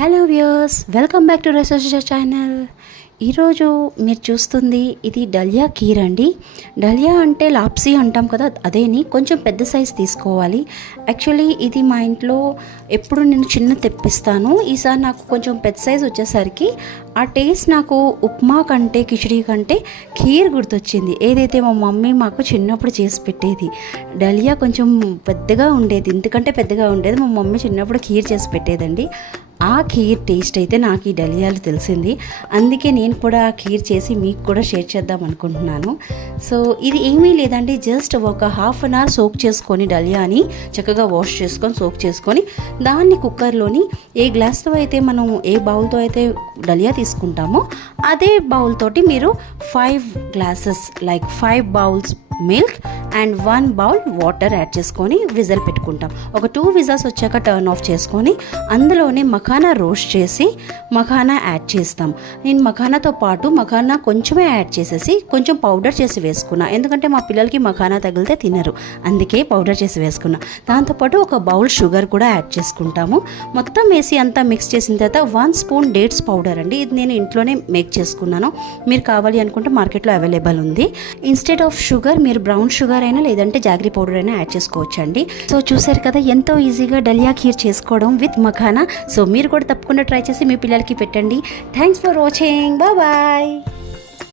Hello viewers, welcome back to రెసోసియా channel. ఈరోజు మీరు చూస్తుంది ఇది డలియా కీర్ అండి. డలియా అంటే లాప్సీ అంటాం కదా, అదేని కొంచెం పెద్ద సైజ్ తీసుకోవాలి. యాక్చువల్లీ ఇది మా ఇంట్లో ఎప్పుడు నేను చిన్న తెప్పిస్తాను. ఈసారి నాకు కొంచెం పెద్ద సైజ్ వచ్చేసరికి ఆ టేస్ట్ నాకు ఉప్మా కంటే కిచడీ కంటే కీర్ గుర్తొచ్చింది. ఏదైతే మా మమ్మీ మాకు చిన్నప్పుడు చేసి పెట్టేది. డలియా కొంచెం పెద్దగా ఉండేది, ఇంతకంటే పెద్దగా ఉండేది. మా మమ్మీ చిన్నప్పుడు కీర్ చేసి పెట్టేదండి. ఆ ఖీర్ టేస్ట్ అయితే నాకు ఈ డలియాలు తెలిసింది. అందుకే నేను కూడా ఆ ఖీర్ చేసి మీకు కూడా షేర్ చేద్దాం అనుకుంటున్నాను. సో ఇది ఏమీ లేదండి, జస్ట్ ఒక హాఫ్ అన్ అవర్ సోక్ చేసుకొని డలియాని చక్కగా వాష్ చేసుకొని సోక్ చేసుకొని దాన్ని కుక్కర్లోని ఏ గ్లాస్తో అయితే మనం ఏ బౌల్తో అయితే డలియా తీసుకుంటామో అదే బౌల్ తోటి మీరు 5 glasses like 5 bowls milk and 1 bowl water add చేసుకొని విజిల్ పెట్టుకుంటాం. ఒక 2 విజిల్స్ వచ్చాక టర్న్ ఆఫ్ చేసుకొని అందులోనే మఖానా రోస్ట్ చేసి మఖానా యాడ్ చేస్తాం. నేను మఖానాతో పాటు మఖానా కొంచెమే యాడ్ చేసేసి కొంచెం పౌడర్ చేసి వేసుకున్నా, ఎందుకంటే మా పిల్లలకి మఖానా తగిలితే తినరు, అందుకే పౌడర్ చేసి వేసుకున్నా. దాంతోపాటు ఒక బౌల్ షుగర్ కూడా యాడ్ చేసుకుంటాము. మొత్తం వేసి అంతా మిక్స్ చేసిన తర్వాత 1 స్పూన్ డేట్స్ పౌడర్ అండి. ఇది నేను ఇంట్లోనే మేక్ చేసుకున్నాను. మీరు కావాలి అనుకుంటే మార్కెట్లో అవైలబుల్ ఉంది. ఇన్స్టెడ్ ఆఫ్ షుగర్ మీరు బ్రౌన్ షుగర్ అయినా లేదంటే జాగరీ పౌడర్ అయినా యాడ్ చేసుకోవచ్చండి. సో చూసారు కదా, ఎంతో ఈజీగా డలియా ఖీర్ చేసుకోవడం విత్ మఖానా. సో మీరు కూడా తప్పకుండా ట్రై చేసి మీ పిల్లలకి పెట్టండి. Thanks for watching, bye bye.